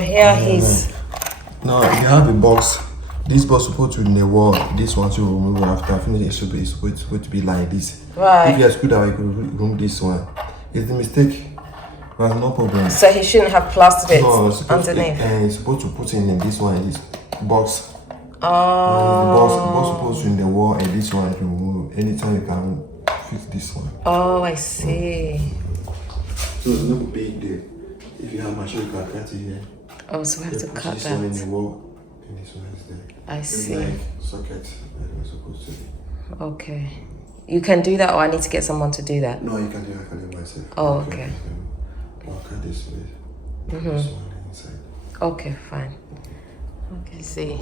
Here he's. Now you have a box. This box supposed to be in the wall. This one to remove after finish. It's supposed to be like this. Right. If you screw that, you could remove this one. It's the mistake. But no problem. So he shouldn't have plastered it underneath. And he's supposed to put in this one in this box. Oh. The box supposed to in the wall, and this one you can remove. Anytime you can fix this one. Oh, I see. So it's not big there. If you have machine, you can cut it here. Oh, so we have to cut this that. one in the wall, and this one is there. I see. It's like socket that we're supposed to be. Okay. You can do that, or I need to get someone to do that? No, you can do it. I can do it myself. Oh, okay. I'll cut this way. This one inside. Okay, fine. Okay, see.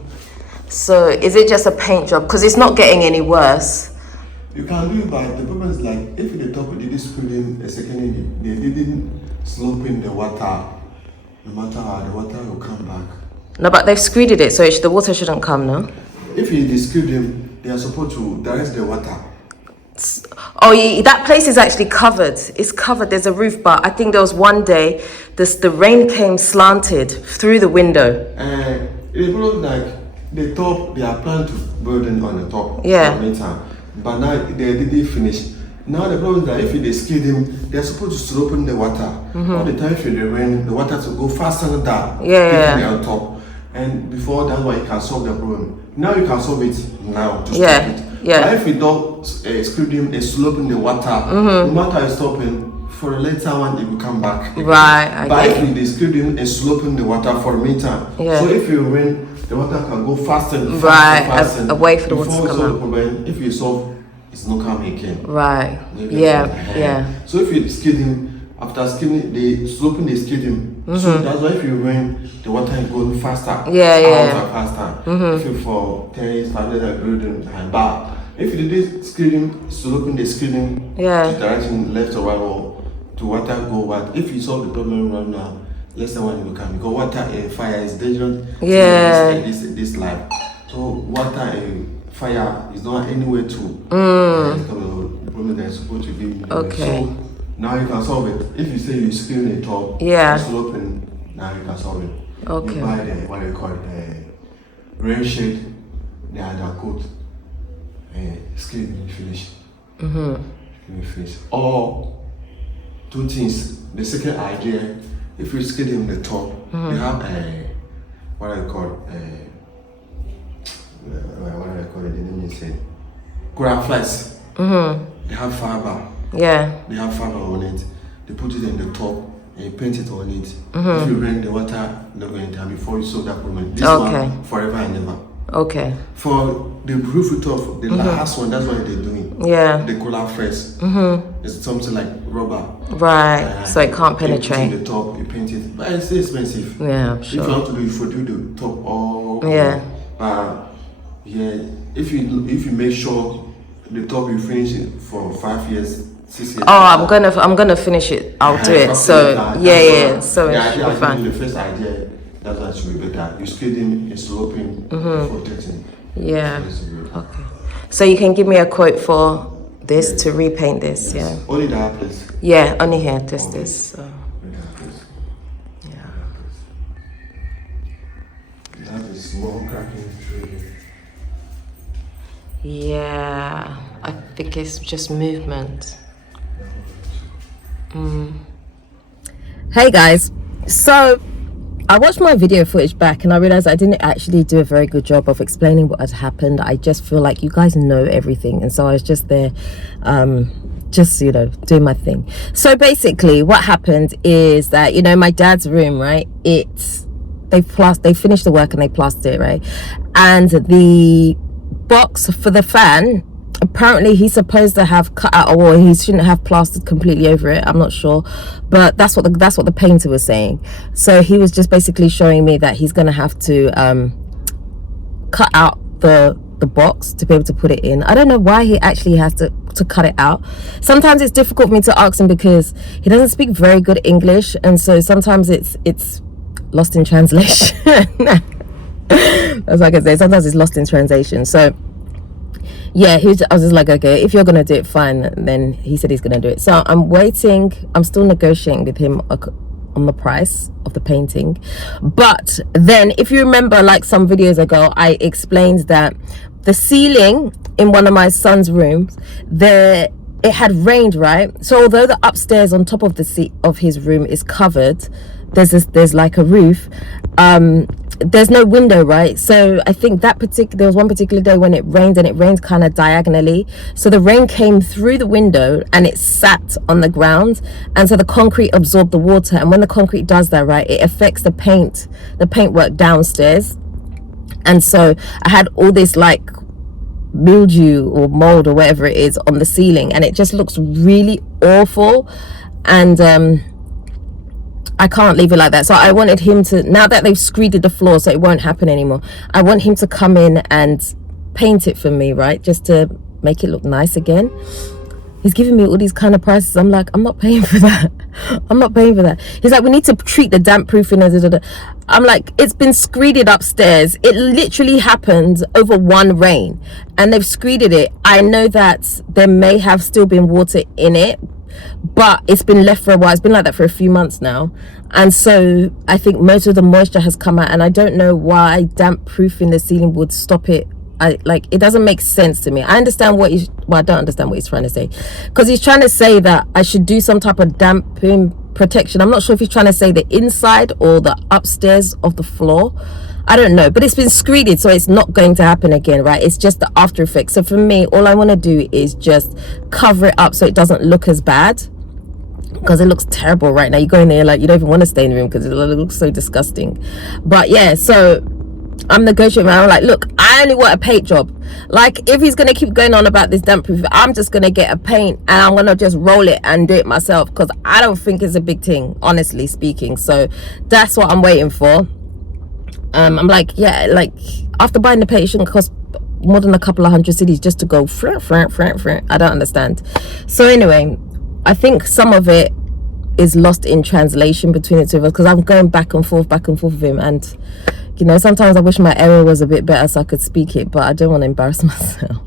So is it just a paint job? Because it's not getting any worse. You can do it, but the problem is like if the top they did screw in a second, they didn't slope in the water. No matter how the water will come back. No, but they've screwed it, so the water shouldn't come, no? If they screw them, they are supposed to direct the water. Oh, yeah, that place is actually covered. It's covered. There's a roof, but I think there was one day the rain came slanted through the window. It looks like the top, they are planning to build it on the top. Yeah. But now they didn't finish. Now the problem is that if they skid them, they're supposed to slope in the water. All the time if it rain, the water to go faster than that. Yeah. On top. And before that's why you can solve the problem. Now you can solve it now to stop it. Yeah. But if you don't skid them and slope in the water, the water is stopping. For a later one, it will come back. Right. But if you skid them and slope in the water for a meter, so if you rain, the water can go faster and faster. Right, away for the water to come out. Problem, if you solve, it's not coming again. Right. Yeah. So if you skid him, after skidding, they sloping the skidding. So that's why if you rain, the water is going faster. Faster. If you for 10 years, 5 years, building and back. If you did skidding, sloping the skidding, direction left or right, or to water go. But if you solve the problem right now, less than one will come because water and fire is dangerous. This life. So water and fire is not anywhere to. The problem that is supposed to be. Okay. So now you can solve it. If you say you spin the top, sloping, now you can solve it. Okay. You buy the what they call rain shade, the undercoat, skin finish. Finish. Or two things. The second idea. If you skid in the top, you have what I call it? The name is graphite. They have fiber. Yeah. They have fiber on it. They put it in the top and you paint it on it. If you rain, the water not going to before you solve that problem. This one forever and ever. Okay. For the roof top, the last one, that's what they're doing. Yeah. The color first. It's something like rubber. Right. So it can't penetrate. You the top, you paint it, but it's still expensive. Yeah, I'm sure. If you want to do, you do the top all. If you make sure the top you finish it for 5 years, 6 years. Oh, I'm gonna finish it. I'll do it. So So it should be fine. The first idea. That's what should be better. You skidding, it's sloping, for testing. Yeah. Okay. So you can give me a quote for this to repaint this, Only that place. Yeah, only here, just this. So. That is small cracking. Yeah, I think it's just movement. Hey guys, so I watched my video footage back and I realized I didn't actually do a very good job of explaining what had happened. I just feel like you guys know everything, and so I was just there just doing my thing. So basically what happened is that my dad's room, right, they finished the work and they plastered it, right, and the box for the fan, apparently he's supposed to have cut out a wall. He shouldn't have plastered completely over it. I'm not sure, but that's what the painter was saying. So he was just basically showing me that he's gonna have to cut out the box to be able to put it in. I don't know why he actually has to cut it out. Sometimes it's difficult for me to ask him because he doesn't speak very good English, and so sometimes it's lost in translation. That's what I can say. Sometimes it's lost in translation. So yeah, I was just like, okay, if you're gonna do it, fine. Then he said he's gonna do it. So I'm waiting. I'm still negotiating with him on the price of the painting. But then if you remember, like some videos ago, I explained that the ceiling in one of my son's rooms, it had rained, right? So although the upstairs on top of of his room is covered, there's like a roof, there's no window, right? So I think there was one particular day when it rained, and it rained kind of diagonally, so the rain came through the window and it sat on the ground, and so the concrete absorbed the water. And when the concrete does that, right, it affects the paintwork downstairs. And so I had all this like mildew or mold or whatever it is on the ceiling, and it just looks really awful. And I can't leave it like that. So I wanted him to, now that they've screeded the floor so it won't happen anymore, I want him to come in and paint it for me, right, just to make it look nice again. He's giving me all these kind of prices. I'm like, I'm not paying for that. I'm not paying for that. He's like, we need to treat the damp proofing. I'm like, it's been screeded upstairs. It literally happened over one rain, and they've screeded it. I know that there may have still been water in it, but it's been left for a while. It's been like that for a few months now, and so I think most of the moisture has come out, and I don't know why damp proofing the ceiling would stop it. It doesn't make sense to me. I understand I don't understand what he's trying to say, because he's trying to say that I should do some type of damping protection. I'm not sure if he's trying to say the inside or the upstairs of the floor. I don't know, but it's been screeded, so it's not going to happen again, right? It's just the after effects. So for me, all I want to do is just cover it up so it doesn't look as bad, because it looks terrible right now. You go in there, like, you don't even want to stay in the room because it looks so disgusting. But yeah, so I'm negotiating. I'm like, look, I only want a paint job. Like, if he's gonna keep going on about this damp proof, I'm just gonna get a paint and I'm gonna just roll it and do it myself, because I don't think it's a big thing, honestly speaking. So that's what I'm waiting for. I'm like, yeah, like, after buying the paint, it shouldn't cost more than a couple of hundred cedis just to go I don't understand. So anyway, I think some of it is lost in translation between the two of us, because I'm going back and forth with him, and you know, sometimes I wish my error was a bit better so I could speak it, but I don't want to embarrass myself.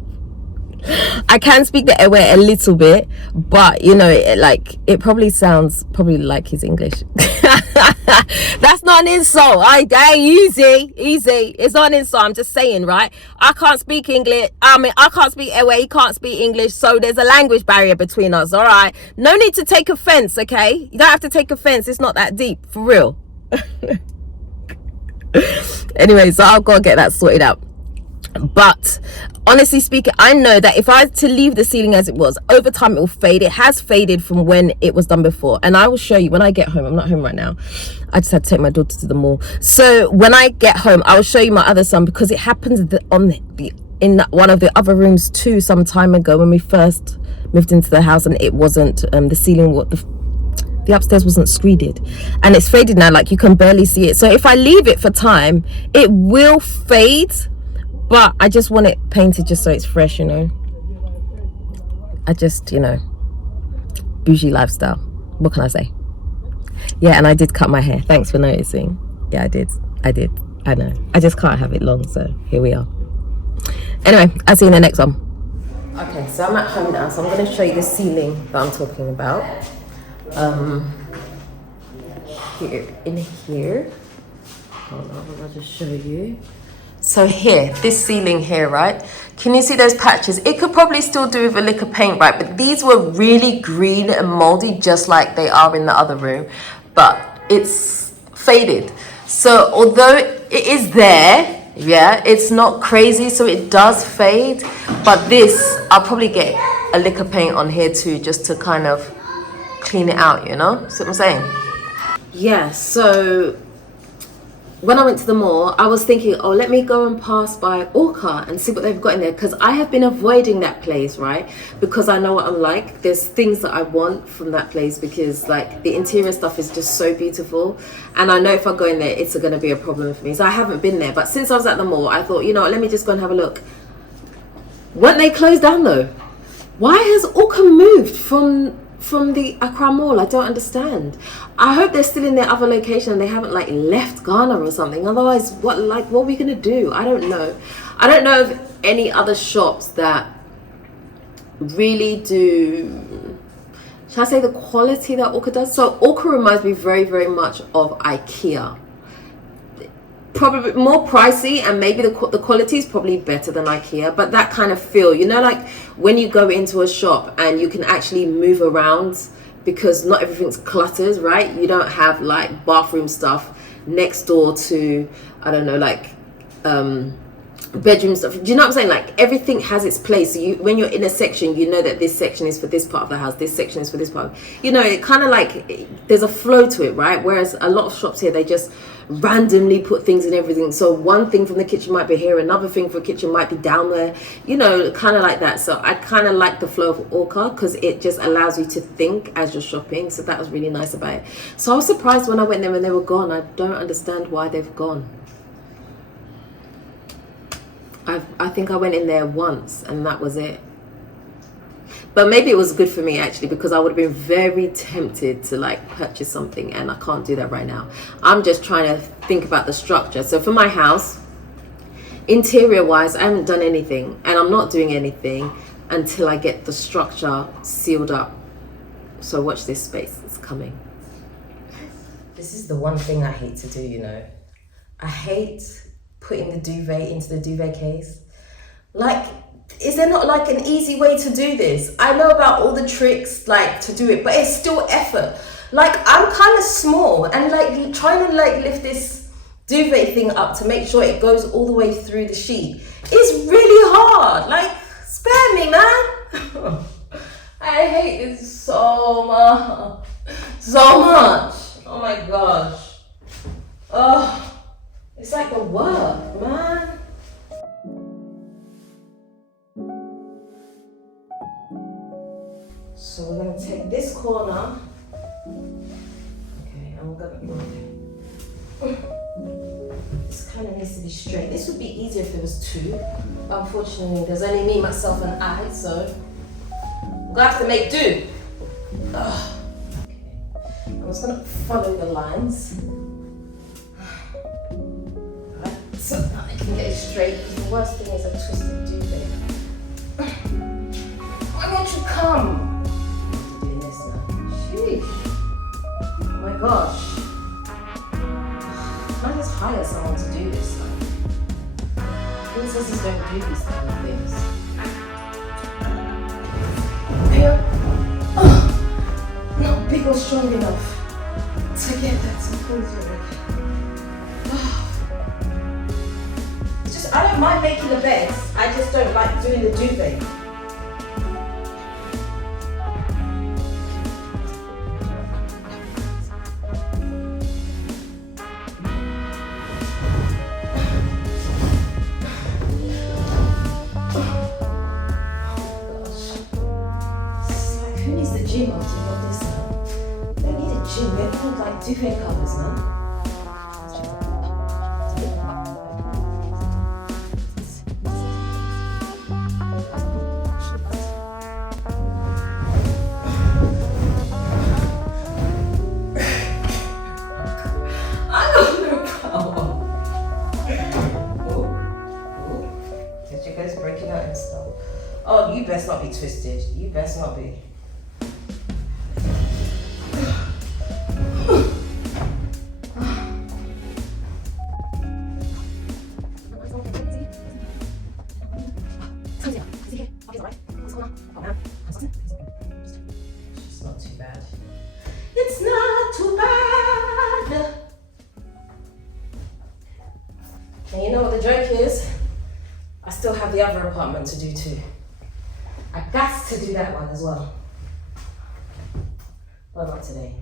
I can speak the Ewe a little bit, but you know, it probably sounds like his English. That's not an insult. Easy. It's not an insult. I'm just saying, right? I can't speak English. I can't speak Ewe. He can't speak English. So there's a language barrier between us. All right. No need to take offense. Okay. You don't have to take offense. It's not that deep, for real. Anyway, so I'll go get that sorted out. But honestly speaking, I know that if I was to leave the ceiling as it was, over time it will fade. It has faded from when it was done before, and I will show you when I get home. I'm not home right now. I just had to take my daughter to the mall. So when I get home, I will show you my other son, because it happened in one of the other rooms too some time ago when we first moved into the house, and it wasn't the ceiling, the upstairs wasn't screeded, and it's faded now. Like, you can barely see it. So if I leave it for time, it will fade, but I just want it painted just so it's fresh, you know. I just, you know, bougie lifestyle. What can I say? Yeah, and I did cut my hair. Thanks for noticing. Yeah, I did. I know. I just can't have it long, so here we are. Anyway, I'll see you in the next one. Okay, so I'm at home now, so I'm going to show you the ceiling that I'm talking about. Here. Hold on, I'll just show you. So here, this ceiling here, right? Can you see those patches? It could probably still do with a lick of paint, right? But these were really green and moldy, just like they are in the other room. But it's faded. So although it is there, yeah, it's not crazy, so it does fade. But this, I'll probably get a lick of paint on here too, just to kind of clean it out, you know? See what I'm saying? Yeah, so when I went to the mall, I was thinking, oh, let me go and pass by Orca and see what they've got in there, because I have been avoiding that place, right? Because I know what I'm like. There's things that I want from that place, because like the interior stuff is just so beautiful, and I know if I go in there, it's going to be a problem for me. So I haven't been there, but since I was at the mall, I thought, you know what, let me just go and have a look. Weren't they closed down though? Why has Orca moved from the Accra Mall? I don't understand. I hope they're still in their other location and they haven't like left Ghana or something. Otherwise, what are we gonna do? I don't know. I don't know of any other shops that really do should I say the quality that Orca does? So Orca reminds me very, very much of IKEA. Probably more pricey, and maybe the quality is probably better than IKEA, but that kind of feel, you know, like when you go into a shop and you can actually move around because not everything's cluttered, right? You don't have like bathroom stuff next door to, I don't know, like bedroom stuff. Do you know what I'm saying? Like everything has its place. So you, when you're in a section, you know that this section is for this part of the house, this section is for this part. You know, it kind of like there's a flow to it, right? Whereas a lot of shops here, they just randomly put things in everything. So one thing from the kitchen might be here, another thing for the kitchen might be down there, you know, kind of like that. So I kind of like the flow of Orca because it just allows you to think as you're shopping. So that was really nice about it. So I was surprised when I went there and they were gone. I don't understand why they've gone. I think I went in there once and that was it. But maybe it was good for me actually, because I would have been very tempted to like purchase something, and I can't do that right now. I'm just trying to think about the structure. So for my house, interior wise, I haven't done anything, and I'm not doing anything until I get the structure sealed up. So watch this space, it's coming. This is the one thing I hate to do, you know. I hate putting the duvet into the duvet case. Like, is there not like an easy way to do this? I know about all the tricks like to do it, but it's still effort. Like, I'm kind of small, and like trying to like lift this duvet thing up to make sure it goes all the way through the sheet is really hard. Like, spare me, man. I hate this so much. So much. Oh my gosh. Oh, it's like the work, man. So we're going to take this corner, okay, and we're going to, this kind of needs to be straight. This would be easier if it was two. Unfortunately, there's only me, myself, and I, so we're going to have to make do. Ugh. Okay, I'm just going to follow the lines. Right, so that I can get it straight, because the worst thing is a twisted duvet. Why won't you come? Oh my gosh. Can I just hire someone to do this stuff? Princesses don't do these kind of things. Not big or strong enough to get that to pull through. It's just, I don't mind making the beds. I just don't like doing the duvet. Duvet covers, man. I got no power. Did you guys break it out and stuff? Oh, you best not be twisted. You best not be. It's not too bad. And you know what the joke is? I still have the other apartment to do too. I got to do that one as well. But not today.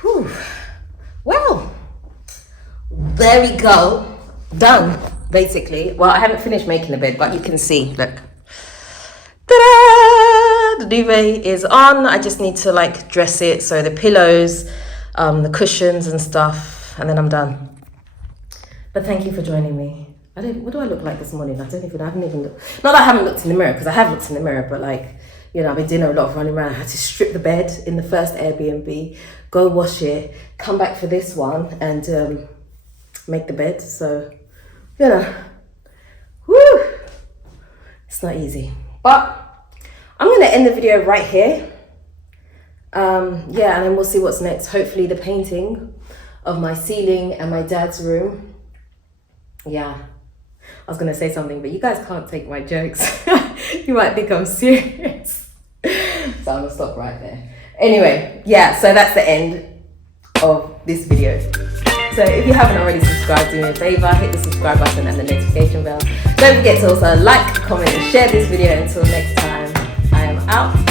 Whew. Well, there we go. Done, basically. Well, I haven't finished making the bed, but you can see, look. Ta-da! The duvet is on. I just need to like dress it. So the pillows, the cushions and stuff, and then I'm done. But thank you for joining me. What do I look like this morning? I haven't even looked. Not that I haven't looked in the mirror, because I have looked in the mirror, but like, you know, I've been doing a lot of running around. I had to strip the bed in the first Airbnb, go wash it, come back for this one, and make the bed. So, you know, whoo! It's not easy. But I'm going to end the video right here. Yeah, and then we'll see what's next. Hopefully the painting of my ceiling and my dad's room. Yeah, I was going to say something, but you guys can't take my jokes. You might think I'm serious. So I'm going to stop right there. Anyway, yeah, so that's the end of this video. So if you haven't already subscribed, do me a favor, hit the subscribe button and the notification bell. Don't forget to also like, comment and share this video. Until next time, I am out.